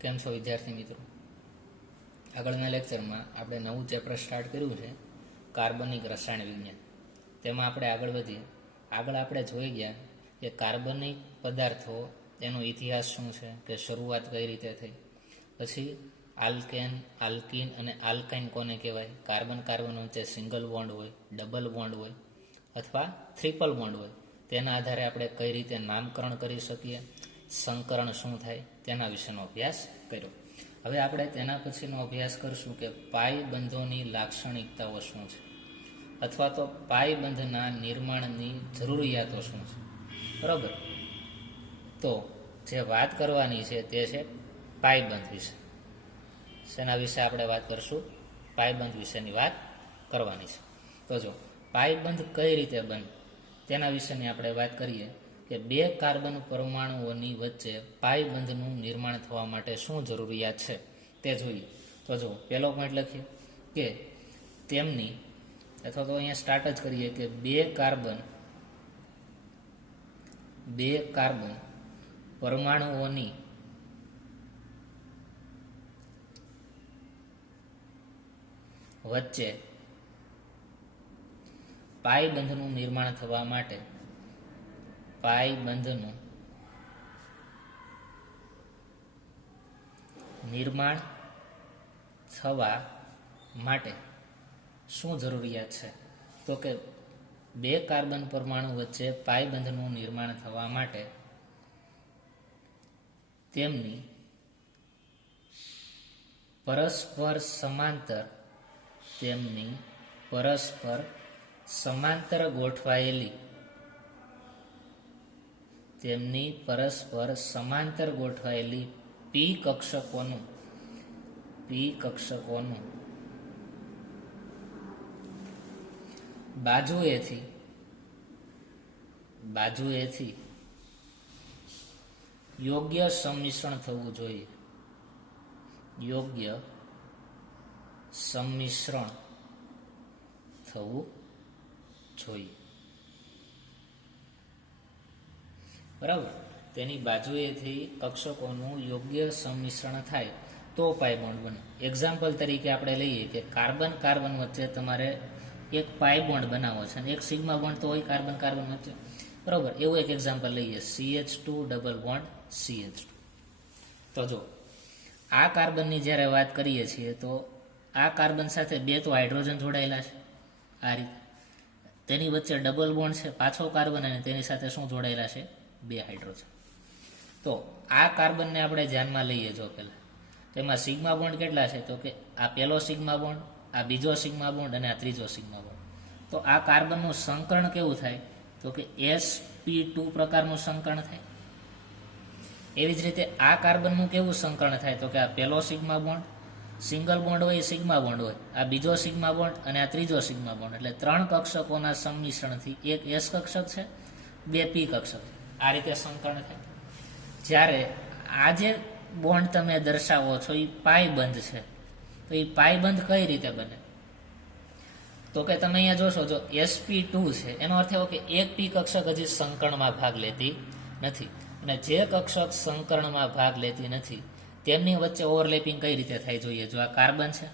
કેમ છો વિદ્યાર્થી મિત્રો? આગળના લેક્ચરમાં આપણે નવું ચેપ્ટર સ્ટાર્ટ કર્યું છે કાર્બનિક રસાયણ વિજ્ઞાન. તેમાં આપણે આગળ વધીએ. આગળ આપણે જોઈ ગયા કે કાર્બનિક પદાર્થો એનો ઇતિહાસ શું છે, કે શરૂઆત કઈ રીતે થઈ. પછી આલ્કેન, આલ્કીન અને આલ્કાઇન કોને કહેવાય. કાર્બન કાર્બન વચ્ચે સિંગલ બોન્ડ હોય, ડબલ બોન્ડ હોય અથવા ટ્રિપલ બોન્ડ હોય. તેના આધારે આપણે કઈ રીતે નામકરણ કરી શકીએ, સંકરણ શું થાય તેના વિશેનો અભ્યાસ કર્યો. હવે આપણે તેના પછીનો અભ્યાસ કરશું કે પાઈ બંધોની લાક્ષણિકતાઓ શું છે, અથવા તો પાઈ બંધના નિર્માણની જરૂરિયાતો શું છે. બરાબર, તો જે વાત કરવાની છે તે છે પાઈબંધ વિશે. શેના વિશે આપણે વાત કરશું? પાઈબંધ વિશેની વાત કરવાની છે. તો જો પાઈબંધ કઈ રીતે બને તેના વિશેની આપણે વાત કરીએ કે બે કાર્બન પરમાણુઓની વચ્ચે પાઈબંધનું નિર્માણ થવા માટે શું જરૂરિયાત છે તે જોઈએ. તો જો પહેલો પોઈન્ટ લખીએ કે તેમની, અથવા તો અહીંયા સ્ટાર્ટ જ કરીએ કે બે કાર્બન પરમાણુઓની વચ્ચે પાઈબંધનું નિર્માણ થવા માટે પાઈબંધનું નિર્માણ થવા માટે શું જરૂરિયાત છે? તો કે બે કાર્બન પરમાણુ વચ્ચે પાઈબંધનું નિર્માણ થવા માટે તેમની પરસ્પર સમાંતર ગોઠવાયેલી પી કક્ષકોનું બાજુએથી યોગ્ય સંમિશ્રણ થવું જોઈએ. બરાબર, તેની બાજુએથી કક્ષકોનું યોગ્ય સંમિશ્રણ થાય તો પાઈ બોન્ડ બને. એક્ઝામ્પલ તરીકે આપણે લઈએ કે કાર્બન કાર્બન વચ્ચે તમારે એક પાઈ બોન્ડ બનાવવો છે અને એક સિગ્મા બોન્ડ તો હોય કાર્બન કાર્બન વચ્ચે. બરાબર, એવું એક એક્ઝામ્પલ લઈએ, CH2 ડબલ બોન્ડ CH2. તો જો આ કાર્બનની જ્યારે વાત કરીએ છીએ તો આ કાર્બન સાથે બે તો હાઇડ્રોજન જોડાયેલા છે આ રીતે. તેની વચ્ચે ડબલ બોન્ડ છે, પાછો કાર્બન, અને તેની સાથે શું જોડાયેલા છે? બે હાઇડ્રોજન. તો આ કાર્બનને આપણે ધ્યાનમાં લઈએ. જો પહેલા તેમાં સિગ્મા બોન્ડ કેટલા છે? તો કે આ પહેલો સિગ્મા બોન્ડ, આ બીજો સિગ્મા બોન્ડ અને આ ત્રીજો સિગ્મા બોન્ડ. તો આ કાર્બનનું સંકરણ કેવું થાય? તો કે sp2 પ્રકારનું સંકરણ થાય. એવી જ રીતે આ કાર્બનનું કેવું સંકરણ થાય? તો કે આ પહેલો સિગ્મા બોન્ડ, સિંગલ બોન્ડ હોય, સિગ્મા બોન્ડ હોય, આ બીજો સિગ્મા બોન્ડ અને આ ત્રીજો સિગ્મા બોન્ડ, એટલે ત્રણ કક્ષકોના સંમિશ્રણથી એક S કક્ષક છે, બે P કક્ષક છે. આ રીતે સંકરણ થાય. જ્યારે આ જે બોન્ડ તમે દર્શાવો છો એ પાઈબંધ છે. તો એ પાઈબંધ કઈ રીતે બને? તો કે તમે અહીંયા જોશો, જો sp2 છે એનો અર્થ એવો કે એક P કક્ષક હજી સંકરણમાં ભાગ લેતી નથી, અને જે કક્ષક સંકરણમાં ભાગ લેતી નથી તેમની વચ્ચે ઓવરલેપિંગ કઈ રીતે થાય જોઈએ. જો આ કાર્બન છે,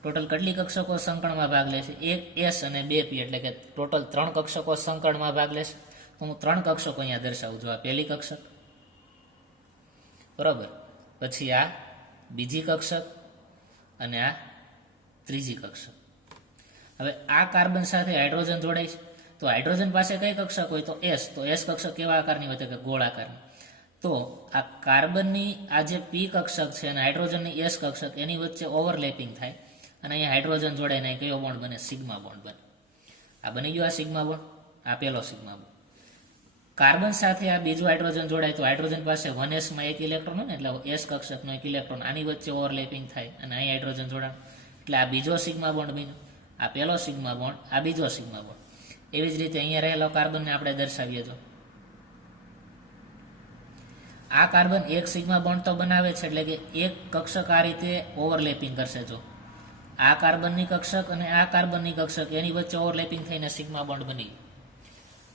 ટોટલ કેટલી કક્ષકો સંકરણમાં ભાગ લેશે? એક S અને બે P, એટલે કે ટોટલ ત્રણ કક્ષકો સંકરણમાં ભાગ લેશે. તો હું ત્રણ કક્ષકો અહીંયા દર્શાવું છું. આ પહેલી કક્ષક, બરાબર, પછી આ બીજી કક્ષક અને આ ત્રીજી કક્ષક. હવે આ કાર્બન સાથે હાઇડ્રોજન જોડાય છે. તો હાઇડ્રોજન પાસે કઈ કક્ષક હોય? તો S. તો S કક્ષક કેવા આકારની હોય? તો કે ગોળાકારની. તો આ કાર્બનની આ જે P કક્ષક છે અને હાઇડ્રોજનની S કક્ષક, એની વચ્ચે ઓવરલેપિંગ થાય અને અહીંયા હાઇડ્રોજન જોડાય ને કયો બોન્ડ બને? સિગ્મા બોન્ડ બને. આ બની ગયો આ સિગ્મા બોન્ડ, આ પહેલો સિગ્મા બોન્ડ. કાર્બન સાથે આ બીજું હાઇડ્રોજન જોડાય તો હાઇડ્રોજન પાસે 1s માં એક ઇલેક્ટ્રોન હોય ને, એટલે S કક્ષકનો એક ઇલેક્ટ્રોન આની વચ્ચે ઓવરલેપિંગ થાય અને અહીં હાઇડ્રોજન જોડાણ, એટલે આ બીજો સિગ્મા બોન્ડ બન્યો. આ પહેલો સિગ્મા બોન્ડ, આ બીજો સિગ્મા બોન્ડ. એવી જ રીતે અહીંયા રહેલો કાર્બનને આપણે દર્શાવીએ. તો આ કાર્બન એક સિગ્મા બોન્ડ તો બનાવે છે, એટલે કે એક કક્ષક આ રીતે ઓવરલેપિંગ કરશે. જો આ કાર્બનની કક્ષક અને આ કાર્બનની કક્ષક એની વચ્ચે ઓવરલેપિંગ થઈને સિગ્મા બોન્ડ બની.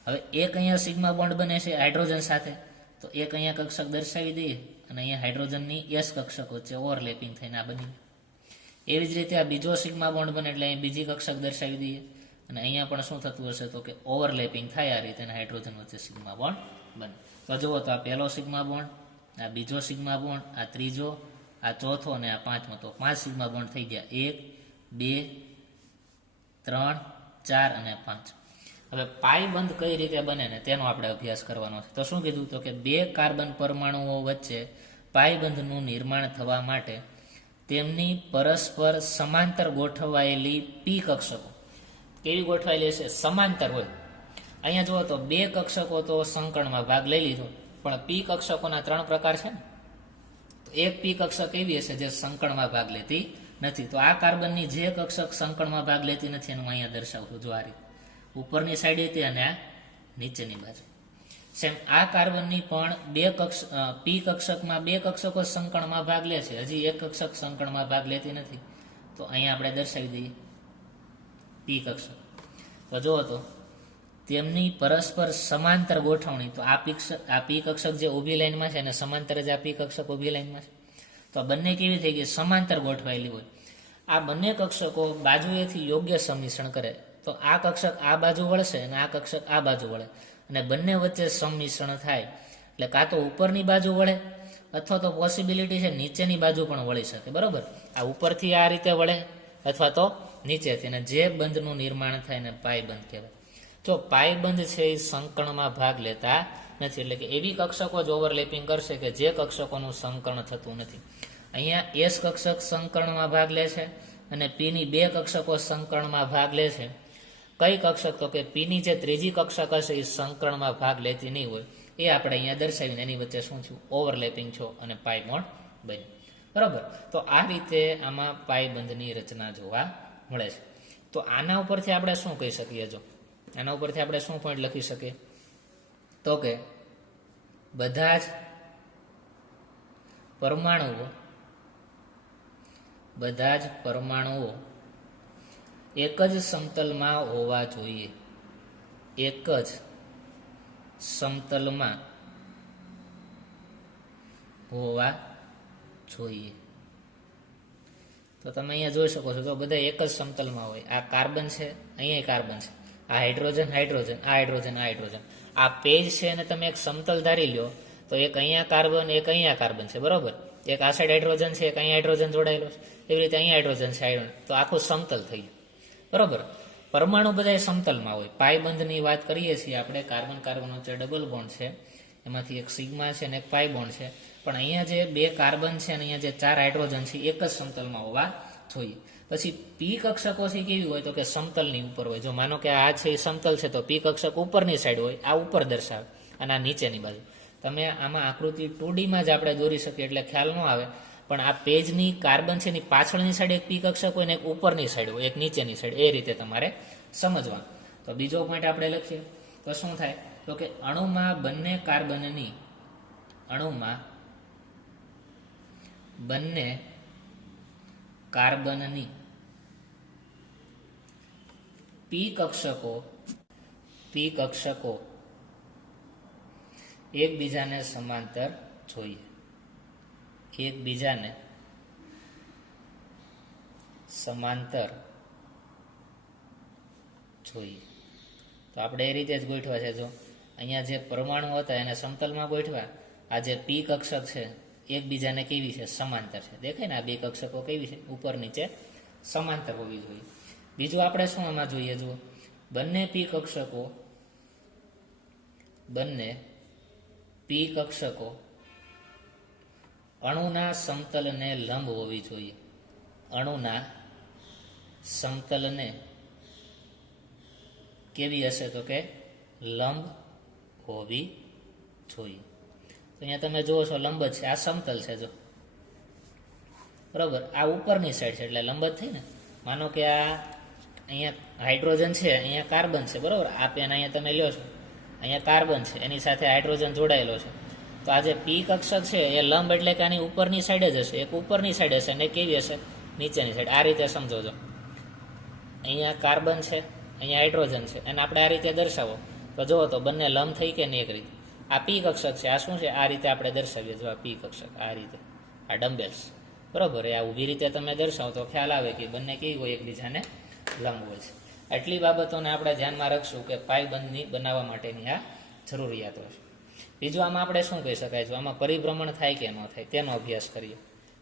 હવે એક અહીંયા સિગ્મા બોન્ડ બને છે હાઇડ્રોજન સાથે, તો એક અહીંયા કક્ષક દર્શાવી દઈએ અને અહીંયા હાઇડ્રોજનની એસ કક્ષક વચ્ચે ઓવરલેપિંગ થઈને આ બની. એવી જ રીતે આ બીજો સિગ્મા બોન્ડ બને એટલે અહીં બીજી કક્ષક દર્શાવી દઈએ અને અહીંયા પણ શું થતું હશે તો કે ઓવરલેપિંગ થાય આ રીતે હાઇડ્રોજન વચ્ચે સિગ્મા બોન્ડ બને. તો જુઓ તો આ પહેલો સિગ્મા બોન્ડ, આ બીજો સિગ્મા બોન્ડ, આ ત્રીજો, આ ચોથો અને આ પાંચમો. તો 5 સિગ્મા બોન્ડ થઈ ગયા. 1 2 3 4 અને 5. હવે પાઈ બંધ કઈ રીતે બને ને તેનો આપણે અભ્યાસ કરવાનો છે. તો શું કીધું તો કે 2 કાર્બન પરમાણુઓ વચ્ચે પાઈ બંધનું નિર્માણ થવા માટે તેમની પરસ્પર સમાંતર ગોઠવાયેલી પી કક્ષકો કેવી ગોઠવાયેલી હશે? સમાંતર હોય. અહીંયા જુઓ તો 2 કક્ષકો તો સંકળમાં ભાગ લઈ લીધો, પણ પી કક્ષકોના 3 પ્રકાર છે ને. તો એક પી કક્ષક એવી હશે જે સંકળમાં ભાગ લેતી નથી. તો આ કાર્બનની જે કક્ષક સંકળમાં ભાગ લેતી નથી એનું અહીંયા દર્શાવું જો આ રીતે ઉપરની સાઈડ હતી અને આ નીચેની બાજુ. સેમ આ કાર્બનની પણ પી કક્ષકમાં 2 કક્ષકો સંકળમાં ભાગ લે છે, હજી એક કક્ષક સંકળમાં ભાગ લેતી નથી. તો અહીંયા આપણે દર્શાવી દઈએ પી કક્ષક. તો જુઓ તો તેમની પરસ્પર સમાંતર ગોઠવણી. તો આ પી કક્ષક જે ઊભી લાઈનમાં છે અને સમાંતર જ આ પી કક્ષક ઊભી લાઈનમાં છે. તો આ બંને કેવી થઈ ગઈ? સમાંતર ગોઠવાયેલી હોય. આ બંને કક્ષકો બાજુએથી યોગ્ય સંમિશ્રણ કરે. તો આ કક્ષક આ બાજુ વળશે અને આ કક્ષક આ બાજુ વળે અને બંને વચ્ચે સંમિશ્રણ થાય એટલે કાં તો ઉપરની બાજુ વળે અથવા તો પોસિબિલિટી છે નીચેની બાજુ પણ વળી શકે. બરોબર, આ ઉપરથી આ રીતે વળે અથવા તો નીચેથી, અને જે બંધનું નિર્માણ થાય ને પાઈ બંધ કહેવાય. જો પાઈ બંધ છે એ સંકર્ણમાં ભાગ લેતા નથી, એટલે કે એવી કક્ષકો જ ઓવરલેપિંગ કરશે કે જે કક્ષકોનું સંકર્ણ થતું નથી. અહીંયા એસ કક્ષક સંકર્ણમાં ભાગ લે છે અને પીની 2 કક્ષકો સંકર્ણમાં ભાગ લે છે. કઈ કક્ષક? તો કે પીની જે ત્રીજી કક્ષક હશે એ સંકર્ણમાં ભાગ લેતી નહીં હોય. એ આપણે અહીંયા દર્શાવીને એની વચ્ચે શું થયું? ઓવરલેપિંગ છો અને પાઈ બોન્ડ બન્યું. બરાબર, તો આ રીતે આમાં પાઈ બંધની રચના જોવા મળે છે. તો આના ઉપરથી આપણે શું કહી શકીએ? જો આના ઉપરથી આપણે શું પોઈન્ટ લખી શકીએ? તો કે બધા જ પરમાણુઓ એક જ સમતલમાં હોવા જોઈએ. એક જ સમતલમાં હોવા જોઈએ. તો તમે અહીંયા જોઈ શકો છો તો બધા એક જ સમતલમાં હોય. આ કાર્બન છે, અહીંયા કાર્બન છે, આ હાઇડ્રોજન, હાઇડ્રોજન, આ હાઇડ્રોજન, આ હાઇડ્રોજન. આ પેજ છે અને તમે એક સમતલ ધારી લો તો એક અહીંયા કાર્બન, એક અહીંયા કાર્બન છે. બરોબર, એક આ સાઈડ હાઇડ્રોજન છે, એક અહીંયા હાઇડ્રોજન જોડાયેલો છે, એવી રીતે અહીંયા હાઇડ્રોજન છે, તો આખું સમતલ થઈ ગયું. બરોબર, પરમાણુ બધા સમતલમાં હોય. પાયબંધની વાત કરીએ છીએ આપણે, કાર્બન કાર્બન વચ્ચે ડબલ બોન્ડ છે, એમાંથી એક સિગ્મા છે અને એક પાઈ બોન્ડ છે. પણ અહીંયા જે 2 કાર્બન છે અને અહીંયા જે 4 હાઇડ્રોજન છે એક જ સમતલમાં હોવા જોઈએ. પછી પી કક્ષકો છે કેવી હોય તો કે સમતલની ઉપર હોય. જો માનો કે આ છે એ સમતલ છે તો પી કક્ષક ઉપરની સાઈડ હોય, આ ઉપર દર્શાવે અને આ નીચેની બાજુ. તમે આમાં આકૃતિ 2Dમાં જ આપણે દોરી શકીએ એટલે ખ્યાલ ન આવે, પણ આ પેજની કાર્બન છે એની પાછળની સાઈડ એક પી કક્ષક હોય ને એક ઉપરની સાઈડ હોય, એક નીચેની સાઈડ, એ રીતે તમારે સમજવાનું. તો બીજો પોઈન્ટ આપણે લખીએ તો શું થાય તો કે અણુમાં બંને કાર્બનની પી કક્ષકો એકબીજાને સમાંતર જોઈએ. એકબીજાને સમાંતર જોઈએ. તો આપણે એ રીતે જ ગોઠવા છે. જો અહીંયા જે પરમાણુ હતા એને સમતલમાં ગોઠવા, આ જે પી કક્ષક છે એકબીજાને કેવી છે? સમાંતર છે. દેખાય ને આ 2 કક્ષકો કેવી છે? ઉપર નીચે સમાંતર હોવી જોઈએ. બીજું આપણે શું આમાં જોઈએ? જુઓ, બંને પી કક્ષકો અણુના સમતલને લંબ હોવી જોઈએ. અણુના સમતલને કેવી હશે તો કે લંબ હોવી જોઈએ. તો અહીંયા તમે જુઓ છો લંબ જ છે, આ સમતલ છે. જો બરાબર, આ ઉપરની સાઈડ છે એટલે લંબ જ થઈ ને. માનો કે આ અહીંયા હાઇડ્રોજન છે, અહીંયા કાર્બન છે. બરાબર, આ પેન અહીંયા તમે લ્યો છો, અહીંયા કાર્બન છે, એની સાથે હાઇડ્રોજન જોડાયેલો છે. તો આ જે પી કક્ષક છે એ લંબ એટલે કે આની ઉપરની સાઈડ જ હશે. એક ઉપરની સાઈડ હશે અને કેવી હશે? નીચેની સાઈડ. આ રીતે સમજો. છો અહીંયા કાર્બન છે, અહીંયા હાઇડ્રોજન છે, અને આપણે આ રીતે દર્શાવો તો જુઓ તો બંને લંબ થઈ કે નહીં? એક રીતે આ પી કક્ષક છે. આ શું છે? આ રીતે આપણે દર્શાવીએ. જો આ પી કક્ષક, આ રીતે, આ ડમ્બેલ્સ, બરોબર. આ ઊભી રીતે તમે દર્શાવો તો ખ્યાલ આવે કે બંને કેવી હોય? એકબીજાને લંબ હોય છે. એટલી બાબતોને આપણે ધ્યાનમાં રાખશું કે પાયબંધની બનાવવા માટેની આ જરૂરિયાતો છે. બીજું આમાં આપણે શું કહી શકાય? જો આમાં પરિભ્રમણ થાય કે ન થાય તેનો અભ્યાસ કરીએ.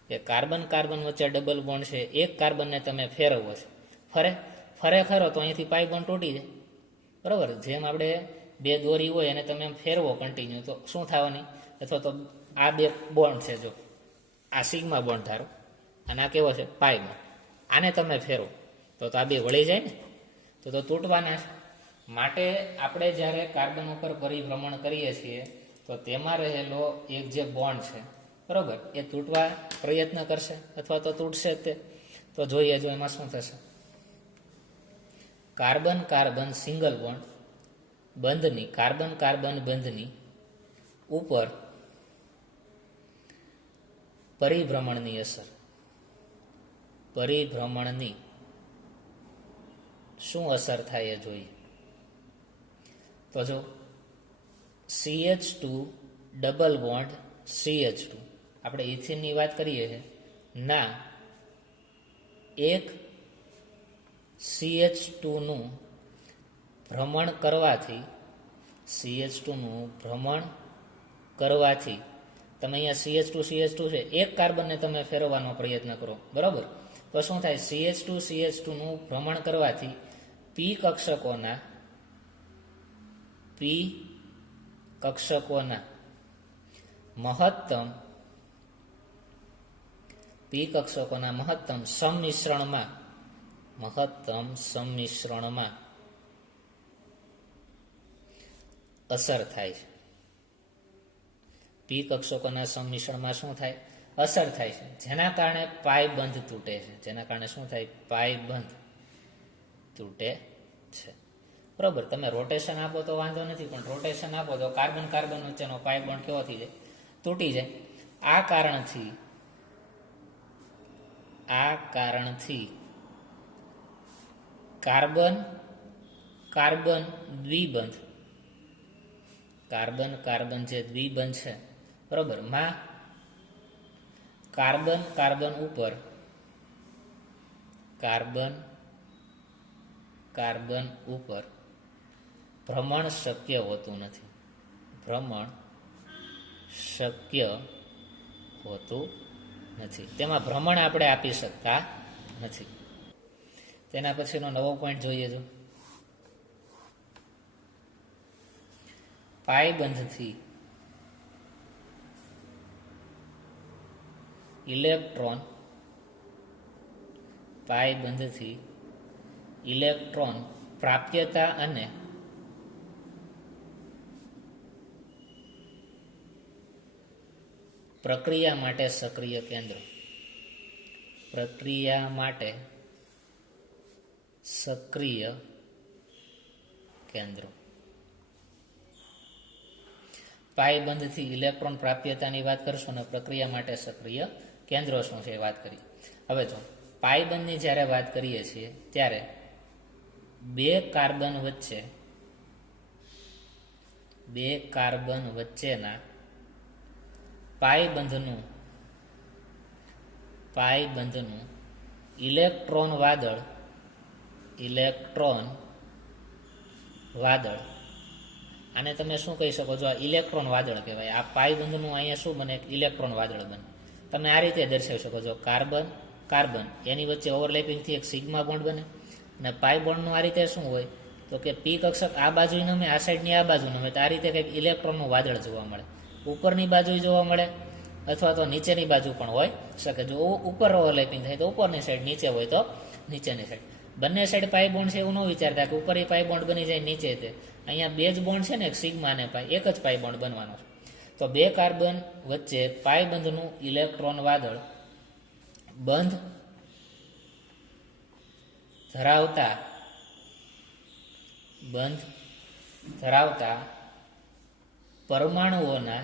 કે કાર્બન કાર્બન વચ્ચે ડબલ બોન્ડ છે. એક કાર્બનને તમે ફેરવો છે, ફરે ખરો તો અહીંથી પાઈ બોન્ડ તૂટી જાય, બરાબર. જેમ આપણે બે દોરી હોય અને તમે ફેરવો કન્ટિન્યુ તો શું થવાની? અથવા તો આ બે બોન્ડ છે, જો આ સિગ્મા બોન્ડ ધારો અને આ કેવો છે? પાઈ બોન્ડ. આને તમે ફેરવો તો આ બે વળી જાય ને, તો તૂટવાના છે. માટે આપણે જ્યારે કાર્બન ઉપર પરિભ્રમણ કરીએ છીએ તો તેમાં રહેલો એક જે બોન્ડ છે, બરાબર, એ તૂટવા પ્રયત્ન કરશે અથવા તો તૂટશે તે. તો જોઈએ જો એમાં શું થશે. કાર્બન કાર્બન સિંગલ બોન્ડ બંધની, કાર્બન કાર્બન બંધની ઉપર પરિભ્રમણની અસર, પરિભ્રમણની શું અસર થાય એ જોઈએ. તો જો CH2 ડબલ બોન્ડ CH2, આપણે ઇથિનની વાત કરીએ છીએ ના, એક CH2 નું ભ્રમણ કરવાથી, CH2 નું ભ્રમણ કરવાથી તમે અહીંયા CH2 છે, એક કાર્બનને તમે ફેરવવાનો પ્રયત્ન કરો, બરાબર. તો શું થાય? CH2 નું ભ્રમણ કરવાથી પી કક્ષકોના મહત્તમ સંમિશ્રણમાં અસર થાય છે. પી કક્ષકોના સંમિશ્રણમાં શું થાય? અસર થાય છે. જેના કારણે પાઈ બંધ તૂટે છે. જેના કારણે શું થાય? પાઈ બંધ તૂટે છે, બરોબર. તમે રોટેશન આપો તો વાંધો નથી, પણ રોટેશન આપો તો કાર્બન કાર્બન વચ્ચેનો પાઈ બોન્ડ કેવો થઈ જાય? તૂટી જાય. આ કારણથી કાર્બન કાર્બન દ્વિબંધ, કાર્બન કાર્બન જે દ્વિબંધ છે, બરોબર, માં કાર્બન કાર્બન ઉપર ભ્રમણ શક્ય હોતું નથી. તેમાં ભ્રમણ આપણે આપી શકતા નથી. તેના પછીનો નવો પોઈન્ટ જોઈએ. જો પાયબંધથી ઇલેક્ટ્રોન પ્રાપ્યતા અને પ્રક્રિયા માટે સક્રિય કેન્દ્રો. પાયબંધથી ઇલેક્ટ્રોન પ્રાપ્યતાની વાત કરશું ને પ્રક્રિયા માટે સક્રિય કેન્દ્રો શું છે એ વાત કરી. હવે જો પાયબંધની જ્યારે વાત કરીએ છીએ ત્યારે બે કાર્બન વચ્ચેના પાયબંધનું ઇલેક્ટ્રોન વાદળ, આને તમે શું કહી શકો છો? આ ઇલેક્ટ્રોન વાદળ કહેવાય. આ પાયબંધનું અહીંયા શું બને? ઇલેક્ટ્રોન વાદળ બને. તમે આ રીતે દર્શાવી શકો છો. કાર્બન કાર્બન એની વચ્ચે ઓવરલેપિંગથી એક સિગ્મા બોન્ડ બને, અને પાઈ બોન્ડનું આ રીતે શું હોય? તો કે પી કક્ષક આ બાજુ નમે, આ સાઈડની આ બાજુ નમે, તો આ રીતે કંઈક ઇલેક્ટ્રોનનું વાદળ જોવા મળે. ઉપરની બાજુ જોવા મળે અથવા તો નીચેની બાજુ પણ હોય શકે. જો ઉપર ઓવરલેપિંગ થાય તો ઉપરની સાઈડ, નીચે હોય તો નીચેની સાઈડ. બંને સાઈડ પાઈ બોન્ડ છે એવું ન વિચારતા કે ઉપર પાઈ બોન્ડ બની જાય, નીચે તે. અહીંયા બે જ બોન્ડ છે ને, એક સિગ્મા અને પાઈ, એક જ પાઈ બોન્ડ બનવાનો છે. તો બે કાર્બન વચ્ચે પાયબંધનું ઇલેક્ટ્રોન વાદળ બંધ ધરાવતા પરમાણુઓના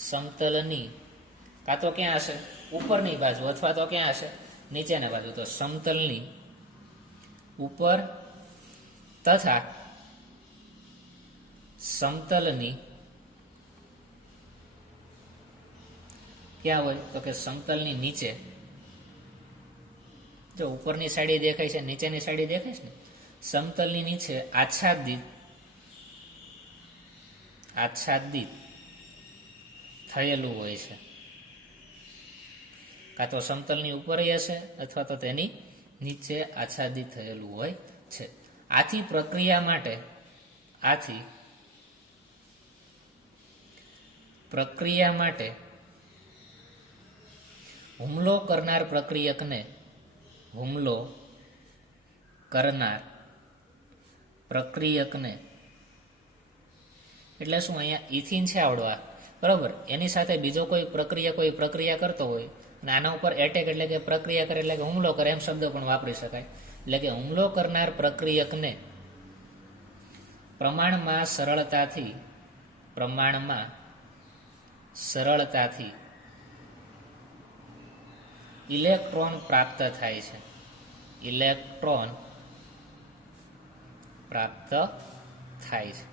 સમતલની કાં તો ક્યાં હશે? ઉપરની બાજુ, અથવા તો ક્યાં હશે? નીચેના બાજુ. તો સમતલની ઉપર તથા સમતલની ક્યાં હોય તો કે સમતલની નીચે, જો ઉપરની સાઈડે દેખાય છે નીચેની સાઈડે દેખાય છે ને, સમતલની નીચે આચ્છાદિત થયેલું હોય છે, કાં તો સમતલની ઉપર હશે અથવા તો તેની નીચે આચ્છાદિત થયેલું હોય છે. આથી પ્રક્રિયા માટે હુમલો કરનાર પ્રક્રિયકને એટલે શું, અહીંયા ઇથિન છે આવડવા બરોબર, એની સાથે બીજો કોઈ પ્રક્રિયા કરતો હોય અને આના ઉપર એટેક એટલે કે પ્રક્રિયા કરે એટલે કે હુમલો કરે એમ શબ્દ પણ વાપરી શકાય. એટલે કે હુમલો કરનાર પ્રક્રિયકને પ્રમાણમાં સરળતાથી ઇલેક્ટ્રોન પ્રાપ્ત થાય છે.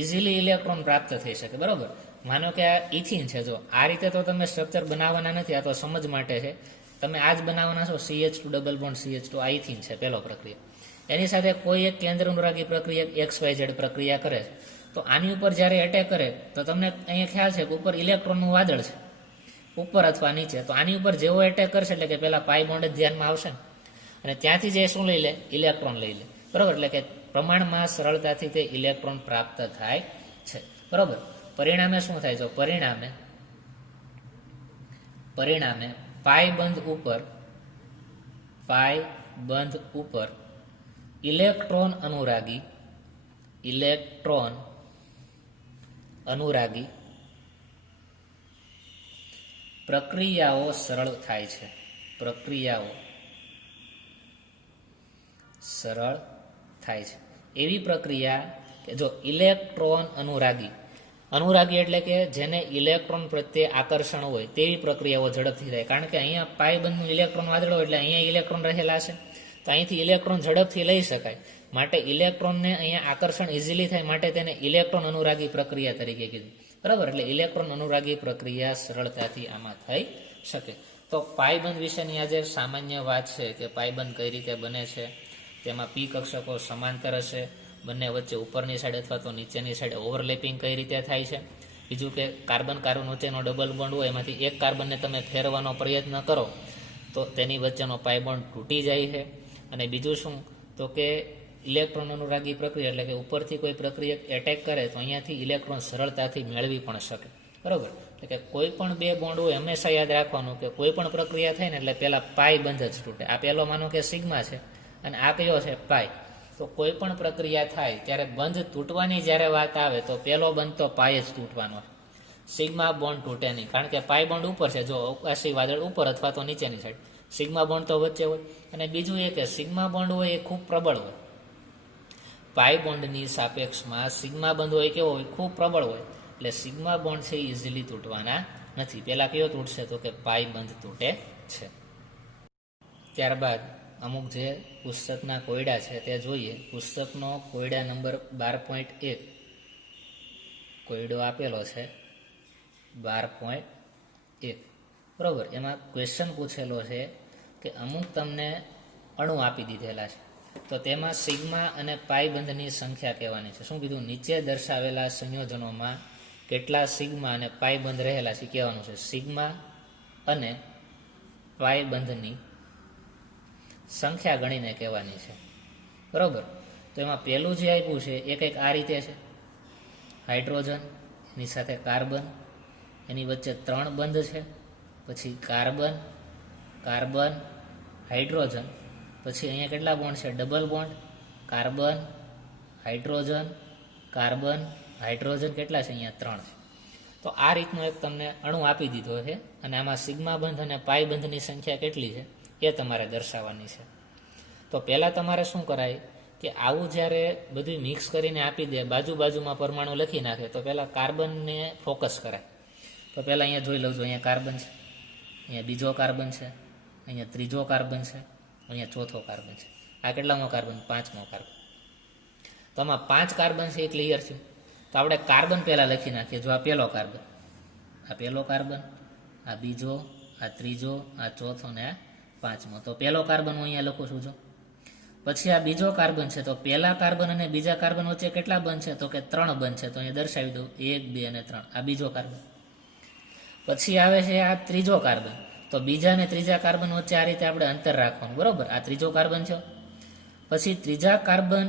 ઇઝીલી ઇલેક્ટ્રોન પ્રાપ્ત થઈ શકે. બરોબર, માનો કે આ ઇથિન છે, જો આ રીતે તો તમે સ્ટ્રક્ચર બનાવવાના નથી, આ તો સમજ માટે છે. તમે આ જ બનાવવાના છો, CH2 ડબલ બોન્ડ CH2, આ ઇથિન છે પહેલો પ્રક્રિયા. એની સાથે કોઈ એક કેન્દ્ર અનુરાગી પ્રક્રિયા XYZ પ્રક્રિયા કરે છે, તો આની ઉપર જ્યારે એટેક કરે તો તમને અહીંયા ખ્યાલ છે કે ઉપર ઇલેક્ટ્રોનનું વાદળ છે, ઉપર અથવા નીચે. તો આની ઉપર જેવો એટેક કરશે એટલે કે પહેલા પાઈ બોન્ડ જ ધ્યાનમાં આવશે ને, અને ત્યાંથી જે શું લઈ લે, ઇલેક્ટ્રોન લઈ લે. બરોબર, એટલે કે પ્રમાણમાં સરળતાથી તે ઇલેક્ટ્રોન પ્રાપ્ત થાય છે. બરોબર, પરિણામે શું થાય, જો પરિણામે પાઈ બંધ ઉપર ઇલેક્ટ્રોન અનુરાગી પ્રક્રિયાઓ સરળ થાય છે. એવી પ્રક્રિયા કે જો ઇલેક્ટ્રોન અનુરાગી એટલે કે જેને ઇલેક્ટ્રોન પ્રત્યે આકર્ષણ હોય તેવી પ્રક્રિયાઓ ઝડપથી થાય. કારણ કે અહીંયા પાઈ બંધનું ઇલેક્ટ્રોન વાદળો એટલે અહીંયા ઇલેક્ટ્રોન રહેલા છે, તો અહીંથી ઇલેક્ટ્રોન ઝડપથી લઈ શકાય. માટે ઇલેક્ટ્રોનને અહીંયા આકર્ષણ ઇઝીલી થાય માટે તેને ઇલેક્ટ્રોન અનુરાગી પ્રક્રિયા તરીકે કીધું. બરાબર, એટલે ઇલેક્ટ્રોન અનુરાગી પ્રક્રિયા સરળતાથી આમાં થઈ શકે. તો પાઈબંધ વિશેની આજે સામાન્ય વાત છે કે પાઈબંધ કઈ રીતે બને છે. તેમાં પી કક્ષકો સમાંતર હશે, બંને વચ્ચે ઉપરની સાઈડ અથવા તો નીચેની સાઈડ ઓવરલેપિંગ કઈ રીતે થાય છે. બીજું કે કાર્બન વચ્ચેનો ડબલ બોન્ડ હોય, એમાંથી એક કાર્બનને તમે ફેરવાનો પ્રયત્ન કરો તો તેની વચ્ચેનો પાઈ બોન્ડ તૂટી જાય છે. અને બીજું શું તો કે ઇલેક્ટ્રોન અનુરાગી પ્રક્રિયા એટલે કે ઉપરથી કોઈ પ્રક્રિયા એટેક કરે તો અહીંયાથી ઇલેક્ટ્રોન સરળતાથી મેળવી પણ શકે. બરાબર, એટલે કે કોઈ પણ બે બોન્ડ હોય હંમેશા યાદ રાખવાનું કે કોઈ પણ પ્રક્રિયા થાય ને એટલે પહેલા પાઈ બંધ જ તૂટે. આ પહેલો માનો કે સિગ્મા છે અને આ કયો છે પાઈ. તો કોઈ પણ પ્રક્રિયા થાય ત્યારે બંધ તૂટવાની જ્યારે વાત આવે તો પહેલો બંધ તો પાઈ જ તૂટવાનો. સિગ્મા બોન્ડ તૂટે નહીં, કારણ કે પાઈ બોન્ડ ઉપર છે, જો અવકાશી વાદળ ઉપર અથવા તો નીચેની સાઈડ, સિગ્મા બોન્ડ તો વચ્ચે હોય. અને બીજું એ કે સિગ્મા બોન્ડ હોય એ ખૂબ પ્રબળ હોય. પાઈ બોન્ડની સાપેક્ષમાં સિગ્મા બંધ હોય કેવો હોય, ખૂબ પ્રબળ હોય. એટલે સિગ્મા બોન્ડ છે ઇઝીલી તૂટવાના નથી. પહેલા કયો તૂટશે તો કે પાઈ બંધ તૂટે છે. ત્યારબાદ અમુક જે પુસ્તકના કોયડા છે તે જોઈએ. પુસ્તકનો કોયડા નંબર 12.1 કોયડો આપેલો છે 12.1. બરોબર, એમાં ક્વેશ્ચન પૂછેલો છે કે અમુક તમને અણુ આપી દીધેલા છે, તો તેમાં સિગ્મા અને પાઈ બંધની સંખ્યા કહેવાની છે. શું કીધું, નીચે દર્શાવેલા સંયોજનોમાં કેટલા સિગ્મા અને પાઈ બંધ રહેલા છે કહેવાનું છે. સિગ્મા અને પાઈ બંધની સંખ્યા ગણીને કહેવાની છે. બરોબર, તો એમાં પહેલું જે આપ્યું છે એ કંઈક આ રીતે છે. હાઇડ્રોજન, એની સાથે કાર્બન, એની વચ્ચે 3 બંધ છે, પછી કાર્બન, હાઇડ્રોજન, પછી અહીંયા કેટલા બોન્ડ છે, ડબલ બોન્ડ, કાર્બન, હાઇડ્રોજન, કેટલા છે, અહીંયા 3 છે. તો આ રીતનો એક તમને અણુ આપી દીધો છે અને આમાં સિગ્મા બંધ અને પાઈ બંધની સંખ્યા કેટલી છે એ તમારે દર્શાવવાની છે. તો પહેલાં તમારે શું કરાય કે આવું જ્યારે બધું મિક્સ કરીને આપી દે, બાજુમાં પરમાણુ લખી નાખે, તો પહેલાં કાર્બનને ફોકસ કરાય. તો પહેલાં અહીંયા જોઈ લઉં, અહીંયા કાર્બન છે, અહીંયા બીજો કાર્બન છે, અહીંયા ત્રીજો કાર્બન છે, અહીંયા ચોથો કાર્બન છે. આ કેટલામો કાર્બન? 5મો કાર્બન. તો આમાં 5 કાર્બન છે એ ક્લિયર છે. તો આપણે કાર્બન પહેલાં લખી નાખીએ. જો આ પહેલો કાર્બન, આ પહેલો કાર્બન, આ બીજો, આ ત્રીજો, આ ચોથો ને આ 5મો. તો પહેલો કાર્બન હું અહીંયા લખું છું. જો પછી આ બીજો કાર્બન છે, તો પહેલા કાર્બન અને બીજા કાર્બન વચ્ચે કેટલા બંધ છે? તો કે 3 બંધ છે. તો અહીંયા દર્શાવી દઉં 1, 2 અને 3. આ બીજો કાર્બન. પછી આવે છે આ ત્રીજો કાર્બન. તો બીજા અને ત્રીજા કાર્બન વચ્ચે આ રીતે આપણે અંતર રાખવાનું, બરોબર. આ ત્રીજો કાર્બન છે. પછી ત્રીજા કાર્બન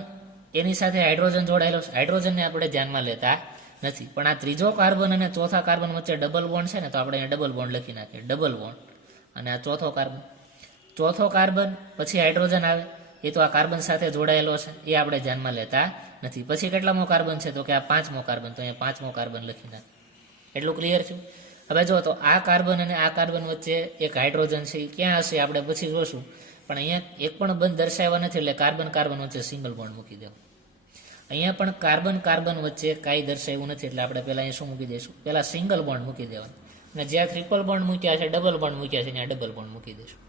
એની સાથે હાઇડ્રોજન જોડાયેલો છે. હાઇડ્રોજનને આપણે ધ્યાનમાં લેતા નથી, પણ આ ત્રીજો કાર્બન અને ચોથા કાર્બન વચ્ચે ડબલ બોન્ડ છે ને, તો આપણે અહીંયા ડબલ બોન્ડ લખી નાખીએ, ડબલ બોન્ડ. અને આ ચોથો કાર્બન, ચોથો કાર્બન પછી હાઇડ્રોજન આવે, એ તો આ કાર્બન સાથે જોડાયેલો છે, એ આપણે ધ્યાનમાં લેતા નથી. પછી કેટલામો કાર્બન છે? તો કે આ 5મો કાર્બન. તો અહીંયા 5મો કાર્બન લખી નાખે. એટલું ક્લિયર છે. હવે જો તો આ કાર્બન અને આ કાર્બન વચ્ચે એક હાઇડ્રોજન છે, એ ક્યાં હશે આપણે પછી જોશું, પણ અહીંયા એક પણ બંધ દર્શાવ્યા નથી, એટલે કાર્બન કાર્બન વચ્ચે સિંગલ બોન્ડ મૂકી દેવું. અહીંયા પણ કાર્બન કાર્બન વચ્ચે કાંઈ દર્શાવ્યું નથી, એટલે આપણે પહેલાં અહીંયા શું મૂકી દઈશું? પહેલાં સિંગલ બોન્ડ મૂકી દેવાનું. અને જ્યાં ટ્રિપલ બોન્ડ મૂક્યા છે, ડબલ બોન્ડ મૂક્યા છે, ત્યાં ડબલ બોન્ડ મૂકી દઈશું.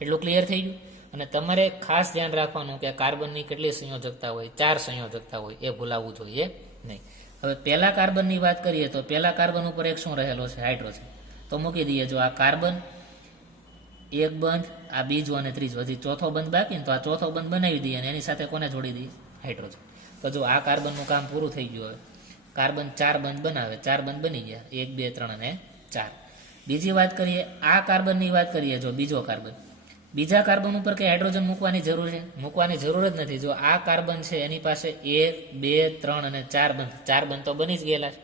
એટલું ક્લિયર થઈ ગયું. અને તમારે ખાસ ધ્યાન રાખવાનું કે કાર્બનની કેટલી સંયોજકતા હોય? 4 સંયોજકતા હોય, એ ભૂલાવવું જોઈએ નહીં. હવે પહેલા કાર્બનની વાત કરીએ, તો પહેલા કાર્બન ઉપર એક શું રહેલો છે? હાઇડ્રોજન. તો મૂકી દઈએ. જો આ કાર્બન એક બંધ, આ બીજો અને ત્રીજો, હજી ચોથો બંધ બાકી, તો આ ચોથો બંધ બનાવી દઈએ અને એની સાથે કોને જોડી દઈએ? હાઇડ્રોજન. તો જો આ કાર્બનનું કામ પૂરું થઈ ગયું. હવે કાર્બન 4 બંધ બનાવે, 4 બંધ બની ગયા, 1, 2, 3 અને 4. બીજી વાત કરીએ, આ કાર્બનની વાત કરીએ. જો બીજો કાર્બન, બીજા કાર્બન ઉપર કઈ હાઇડ્રોજન મૂકવાની જરૂર છે? મૂકવાની જરૂર જ નથી. જો આ કાર્બન છે એની પાસે 1, 2, 3 અને 4 બંધ, 4 બંધ તો બની જ ગયેલા છે.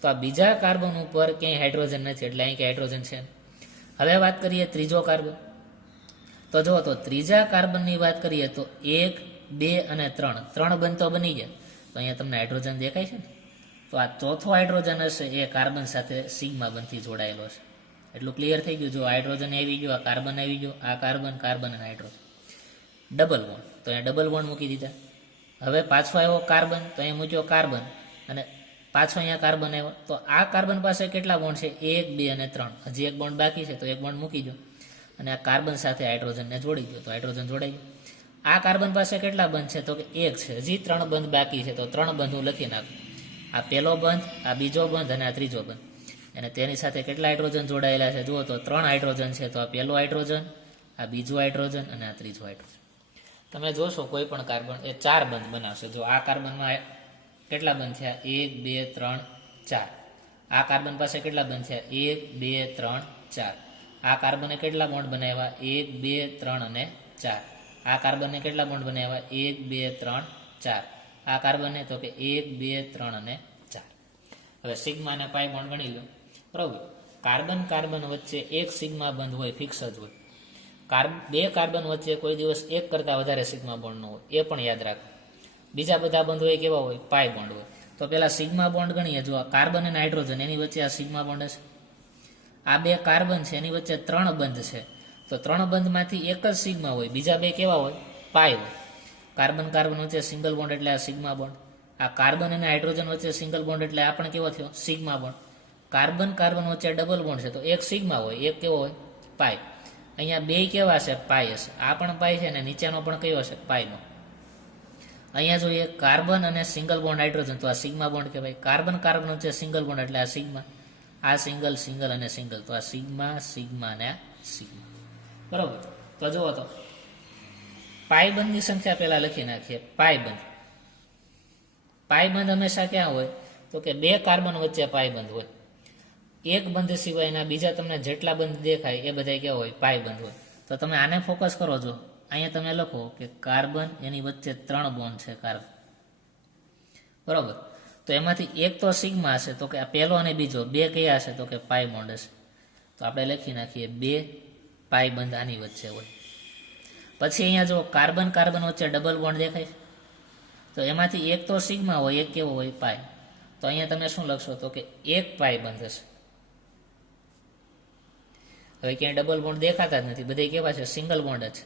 તો આ બીજા કાર્બન ઉપર ક્યાંય હાઇડ્રોજન નથી, એટલે અહીં ક્યાંય હાઇડ્રોજન છે. હવે વાત કરીએ ત્રીજો કાર્બન. તો જો તો ત્રીજા કાર્બનની વાત કરીએ, તો 1, 2 અને 3 બંધ તો બની ગયા. તો અહીંયા તમને હાઇડ્રોજન દેખાય છે ને. તો આ ચોથો હાઇડ્રોજન હશે, એ કાર્બન સાથે સિગ્મા બંધથી જોડાયેલો છે. એટલું ક્લિયર થઈ ગયું. જો હાઇડ્રોજન આવી ગયો, આ કાર્બન આવી ગયો, આ કાર્બન, કાર્બન અને હાઇડ્રોજન, ડબલ બોન્ડ. તો અહીંયા ડબલ બોન્ડ મૂકી દીધા. હવે પાછો આવ્યો કાર્બન, તો અહીંયા મૂક્યો કાર્બન, અને પાછો અહીંયા કાર્બન આવ્યો. તો આ કાર્બન પાસે કેટલા બોન્ડ છે? 1, 2 અને 3. હજી એક બોન્ડ બાકી છે, તો એક બોન્ડ મૂકી દો. અને આ કાર્બન સાથે હાઇડ્રોજનને જોડી દો, તો હાઇડ્રોજન જોડાઈ ગયું. આ કાર્બન પાસે કેટલા બંધ છે? તો કે 1 છે. હજી 3 બંધ બાકી છે, તો 3 બંધ હું લખી નાખું. આ પહેલો બંધ, આ બીજો બંધ અને આ ત્રીજો બંધ. અને તેની સાથે કેટલા હાઇડ્રોજન જોડાયેલા છે? જુઓ તો 3 હાઇડ્રોજન છે. તો આ પહેલો હાઇડ્રોજન, આ બીજો હાઇડ્રોજન અને આ ત્રીજો હાઇડ્રોજન. તમે જોશો કોઈ પણ કાર્બન એ 4 બંધ બનાવશે. જો આ કાર્બનમાં કેટલા બંધ થયા? 1, 2, 3, 4. આ કાર્બન પાસે કેટલા બંધ થયા? 1, 2, 3, 4. આ કાર્બને કેટલા બોન્ડ બનાવ્યા? 1, 2, 3 અને 4. આ કાર્બનને કેટલા બોન્ડ બનાવ્યા? 1, 2, 3, 4. આ કાર્બનને તો કે 1, 2, 3 અને 4. હવે સિગ્મા અને પાઈ બોન્ડ ગણી લો, બરાબર. કાર્બન કાર્બન વચ્ચે એક સિગ્મા બંધ હોય, ફિક્સ જ હોય. બે કાર્બન વચ્ચે કોઈ દિવસ એક કરતાં વધારે સિગ્મા બોન્ડ ન હોય, એ પણ યાદ રાખો. બીજા બધા બંધ હોય કેવા હોય? પાઈ બોન્ડ હોય. તો પેલા સિગ્મા બોન્ડ ગણીએ. જો આ કાર્બન અને હાઇડ્રોજન, એની વચ્ચે આ સિગ્મા બોન્ડ હશે. આ 2 કાર્બન છે, એની વચ્ચે 3 બંધ છે. તો 3 બંધમાંથી એક જ સિગ્મા હોય, બીજા 2 કેવા હોય? પાઈ હોય. કાર્બન કાર્બન વચ્ચે સિંગલ બોન્ડ એટલે આ સિગ્મા બોન્ડ. આ કાર્બન અને હાઇડ્રોજન વચ્ચે સિંગલ બોન્ડ એટલે આ પણ કેવો થયો? Sigma bond. કાર્બન કાર્બન વચ્ચે ડબલ બોન્ડ છે, તો એક સિગ્મા હોય, એક કેવો હોય? પાઈ. અહીંયા 2 કેવા હશે? પાઈ હશે. આ પણ પાઈ છે, અને નીચેનો પણ કયો હશે? પાઈનો. અહીંયા જોઈએ કાર્બન અને સિંગલ બોન્ડ હાઇડ્રોજન, તો આ સિગ્મા બોન્ડ કહેવાય. કાર્બન કાર્બન વચ્ચે સિંગલ બોન્ડ એટલે આ સિગ્મા. આ સિંગલ, સિંગલ અને સિંગલ, તો આ સિગ્મા, સિગ્મા અને આ સિગ્મા, બરોબર. તો જુઓ તો પાઈ બંધની સંખ્યા પહેલા લખી નાખીએ. પાઈ બંધ, પાઈ બંધ હંમેશા ક્યાં હોય? તો કે 2 કાર્બન વચ્ચે પાઈ બંધ હોય. એક બંધ સિવાયના બીજા તમને જેટલા બંધ દેખાય એ બધા કેવા હોય? પાઈ બંધ હોય. તો તમે આને ફોકસ કરો. છો અહીંયા તમે લખો કે કાર્બન, એની વચ્ચે 3 બોન્ડ છે કાર્બન, બરોબર. તો એમાંથી એક તો સિગ્મા હશે, તો કે આ પહેલો અને બીજો. 2 કયા હશે? તો કે પાઈ બોન્ડ હશે. તો આપણે લખી નાખીએ 2 પાઈ બંધ આની વચ્ચે હોય. પછી અહીંયા જો કાર્બન કાર્બન વચ્ચે ડબલ બોન્ડ દેખાય, તો એમાંથી એક તો સિગ્મા હોય, એક કેવો હોય? પાઈ. તો અહીંયા તમે શું લખશો? તો કે 1 પાઈ બંધ હશે. હવે ક્યાંય ડબલ બોન્ડ દેખાતા જ નથી, બધે કેવા છે? સિંગલ બોન્ડ જ છે.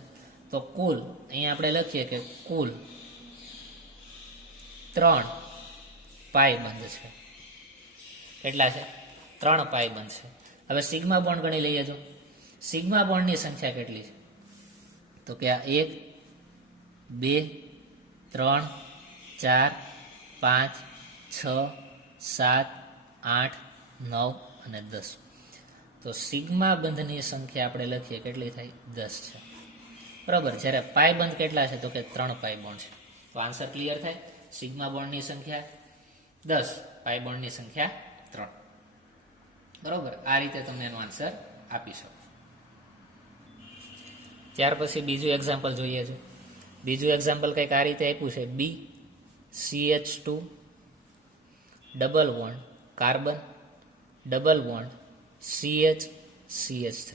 તો કુલ અહીંયા આપણે લખીએ કે કુલ 3 પાઈ બંધ છે. કેટલા છે? 3 પાઈ બંધ છે. હવે સિગ્મા બોન્ડ ગણી લઈએ. જો સિગ્મા બોન્ડની સંખ્યા કેટલી છે? તો કે આ 1, 2 3 4 5 6 7 8 9 અને 10. તો સિગ્મા બંધની સંખ્યા આપણે લખીએ કેટલી થાય? 10 છે, બરાબર. જ્યારે પાય બંધ કેટલા છે? તો કે 3 પાય બોન્ડ છે. તો આન્સર ક્લિયર થાય. સિગ્મા બોન્ડની સંખ્યા 10, પાય બોન્ડની સંખ્યા 3. બરાબર. આ રીતે તમને એનો આન્સર આપી શકો. ત્યાર પછી બીજું એક્ઝામ્પલ જોઈએ છે. બીજું એક્ઝામ્પલ કંઈક આ રીતે આપ્યું છે. BCH2 double bond carbon double bond CH3.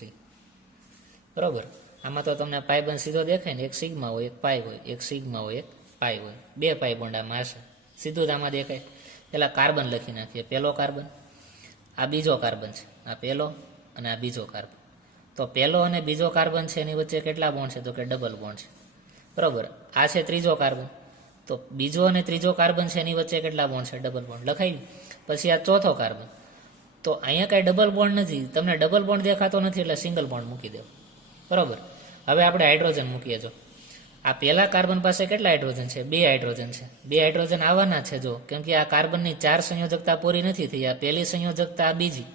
બરાબર. આમાં તો તમને પાય બંધ સીધો દેખાય ને, એક સિગ્મા હોય એક પાય હોય, એક સિગ્મા હોય એક પાય હોય, 2 પાય બોન્ડ આમાં હશે, સીધું જ આમાં દેખાય. પેલા કાર્બન લખી નાખીએ. પહેલો કાર્બન, આ બીજો કાર્બન છે, આ પહેલો અને આ બીજો કાર્બન. તો પહેલો અને બીજો કાર્બન છે એની વચ્ચે કેટલા બોન્ડ છે? તો કે ડબલ બોન્ડ છે, બરાબર. આ છે ત્રીજો કાર્બન, તો બીજો અને ત્રીજો કાર્બન છે એની વચ્ચે કેટલા બોન્ડ છે? ડબલ બોન્ડ લખાયું. પછી આ ચોથો કાર્બન, તો અહીંયા કાંઈ ડબલ બોન્ડ નથી, તમને ડબલ બોન્ડ દેખાતો નથી એટલે સિંગલ બોન્ડ મૂકી દો, બરાબર. હવે આપણે હાઇડ્રોજન મૂકીએ. જો આ પહેલા કાર્બન પાસે કેટલા હાઇડ્રોજન છે? 2 હાઇડ્રોજન છે. 2 હાઇડ્રોજન આવવાના છે, જો, કેમ કે આ કાર્બનની 4 સંયોજકતા પૂરી નથી થઈ. આ પહેલી સંયોજકતા, આ બીજી,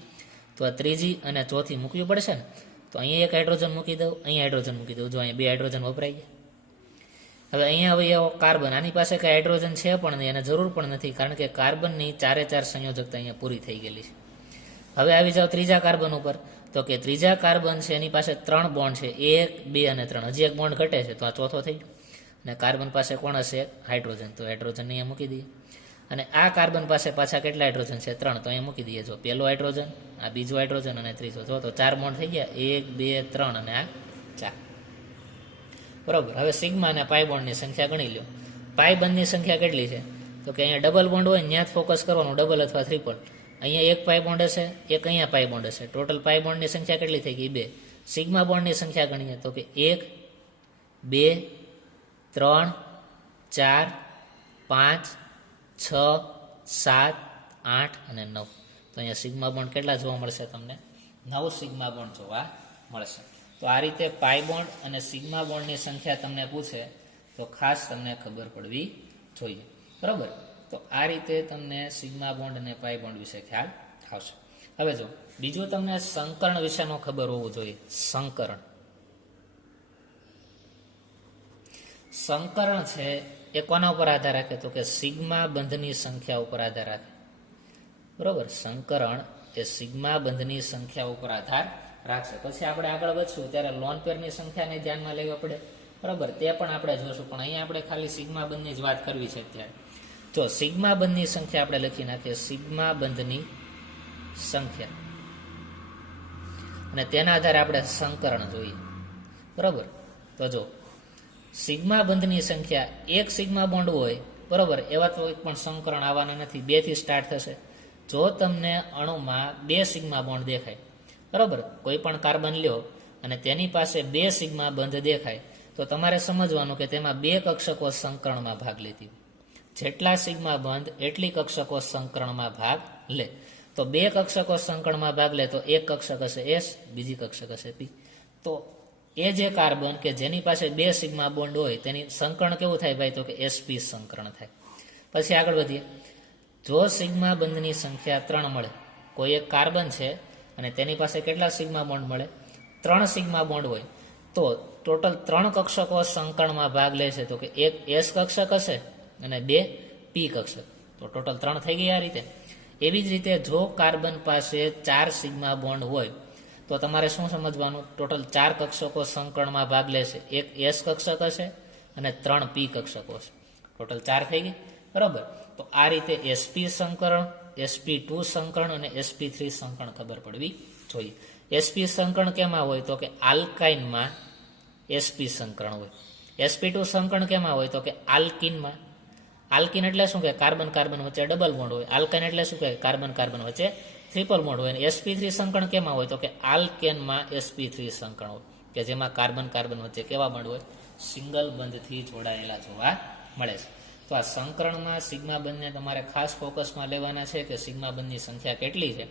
તો આ ત્રીજી અને ચોથી મૂકવી પડશે ને. તો અહીંયા એક હાઇડ્રોજન મૂકી દઉં, અહીંયા હાઇડ્રોજન મૂકી દઉં. જો અહીંયા 2 હાઇડ્રોજન વપરાઈ ગયા. હવે અહીંયા હવે એવો કાર્બન, આની પાસે કંઈ હાઇડ્રોજન છે પણ નહીં, એને જરૂર પણ નથી, કારણ કે કાર્બનની 4 સંયોજકતા અહીંયા પૂરી થઈ ગયેલી છે. હવે આવી જાઓ ત્રીજા કાર્બન ઉપર, તો કે ત્રીજા કાર્બન છે એની પાસે 3 બોન્ડ છે, 1 2 અને 3. હજી એક બોન્ડ ઘટે છે, તો આ ચોથો થઈ ગયો. અને કાર્બન પાસે કોણ હશે? હાઇડ્રોજન, તો હાઇડ્રોજન અહીંયા મૂકી દઈએ. અને આ કાર્બન પાસે પાછા કેટલા હાઇડ્રોજન છે? 3, તો અહીંયા મૂકી દઈએ. જો પહેલો હાઇડ્રોજન, આ બીજો હાઇડ્રોજન અને ત્રીજો. જો તો 4 બોન્ડ થઈ ગયા, 1 2 3 અને આ 4, બરાબર. હવે સિગ્મા અને પાય બોન્ડની સંખ્યા ગણી લો. પાય બંધની સંખ્યા કેટલી છે? તો કે અહીંયા ડબલ બોન્ડ હોય ત્યાં જ ફોકસ કરવાનું, ડબલ અથવા ટ્રિપલ. અહીંયા એક પાય બોન્ડ હશે, એક અહીંયા પાય બોન્ડ હશે. ટોટલ પાય બોન્ડની સંખ્યા કેટલી થઈ ગઈ? 2. સિગ્મા બોન્ડની સંખ્યા ગણીએ તો કે 1 2 3 4 5 6 7 8 અને 9. તો અહીંયા સિગ્મા બોન્ડ કેટલા જોવા મળશે તમને? 9 સિગ્મા બોન્ડ જોવા મળશે. તો આ રીતે પાય બોન્ડ અને સિગ્મા બોન્ડની સંખ્યા તમને પૂછે તો ખાસ તમને ખબર પડવી જોઈએ, બરાબર. તો આ રીતે તમને સિગ્મા બોન્ડ અને પાય બોન્ડ વિશે ખ્યાલ આવશે. હવે જો બીજું તમને સંકરણ વિશેનો ખબર હોવું જોઈએ. સંકરણ છે એ કોના ઉપર આધાર રાખે? તો કે સિગ્મા બંધની સંખ્યા ઉપર આધાર રાખે, બરોબર. સંકરણ એ સિગ્મા બંધની સંખ્યા ઉપર આધાર રાખશે. પછી આપણે આગળ વધશું ત્યારે લોન પેરની સંખ્યાને ધ્યાનમાં લેવા પડે, બરાબર. તે પણ આપણે જોશું, પણ અહીંયા આપણે ખાલી સિગ્મા બંધની જ વાત કરવી છે અત્યારે. તો સિગ્મા બંધની સંખ્યા આપણે લખી નાખીએ, સિગ્મા બંધની સંખ્યા, અને તેના આધારે આપણે સંકરણ જોઈએ, બરાબર. તો જો સિગ્મા બંધની સંખ્યા, એક સિગ્મા બોન્ડ હોય, બરાબર, એવા તો એક પણ સંકરણ આવવાના નથી. 2 થી સ્ટાર્ટ થશે. જો તમને અણુમાં 2 સિગ્મા બોન્ડ દેખાય, બરાબર, કોઈ પણ કાર્બન લ્યો અને તેની પાસે 2 સિગ્મા બંધ દેખાય, તો તમારે સમજવાનું કે તેમાં 2 કક્ષકો સંકરણમાં ભાગ લેતી હોય. જેટલા સિગ્મા બંધ એટલી કક્ષકો સંકરણમાં ભાગ લે. તો 2 કક્ષકો સંકરણમાં ભાગ લે તો એક કક્ષક હશે S, બીજી કક્ષક હશે P. તો એ જે કાર્બન કે જેની પાસે 2 સિગ્મા બોન્ડ હોય તેની સંકરણ કેવું થાય ભાઈ? તો કે sp સંકરણ થાય. પછી આગળ વધીએ. જો સિગ્મા બંધની સંખ્યા 3 મળે, કોઈ એક કાર્બન છે અને તેની પાસે કેટલા સિગ્મા બોન્ડ મળે? 3 સિગ્મા બોન્ડ હોય, તો ટોટલ 3 કક્ષકો સંકરણમાં ભાગ લેશે. તો કે એક S કક્ષક હશે અને 2 P કક્ષક, તો ટોટલ 3 થઈ ગયા. આ રીતે એવી જ રીતે જો કાર્બન પાસે 4 સિગ્મા બોન્ડ હોય તો તમારે શું સમજવાનું? ટોટલ 4 કક્ષકો સંકરણમાં ભાગ લેશે. એક S કક્ષક હશે અને 3 P કક્ષકો હશે, ટોટલ 4 થઈ ગઈ, બરાબર. તો આ રીતે sp સંકરણ, sp2 સંકરણ અને sp3 સંકરણ ખબર પડવી જોઈએ. sp સંકરણ કેમાં હોય? તો કે આલ્કાઇનમાં sp સંકરણ હોય. sp2 સંકરણ કેમાં હોય? તો કે આલ્કિનમાં. આલ્કિન એટલે શું કે કાર્બન કાર્બન વચ્ચે ડબલ બોન્ડ હોય. આલ્કાઇન એટલે શું કે કાર્બન કાર્બન વચ્ચે ટ્રિપલ બોન્ડ હોય. અને sp3 સંકરણ કેમાં હોય? તો કે આલ્કેનમાં sp3 સંકરણ હોય, કે જેમાં કાર્બન કાર્બન વચ્ચે કેવા બોન્ડ હોય? સિંગલ બંધથી જોડાયેલા જોવા મળે છે. તો આ સંકરણમાં સિગ્મા બંધને તમારે ખાસ ફોકસમાં લેવાના છે કે સિગ્મા બંધની સંખ્યા કેટલી છે.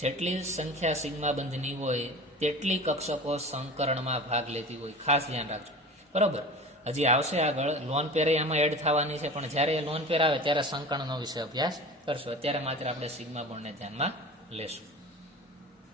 જેટલી સંખ્યા સિગ્મા બંધની હોય તેટલી કક્ષકો સંકરણમાં ભાગ લેતી હોય, ખાસ ધ્યાન રાખજો, બરાબર. હજી આવશે આગળ લોન પેર આમાં એડ થવાની છે, પણ જ્યારે એ લોન પેર આવે ત્યારે સંકળનો વિશે અભ્યાસ કરશું. અત્યારે માત્ર આપણે સિગ્મા બોન્ડને ધ્યાનમાં લેશું.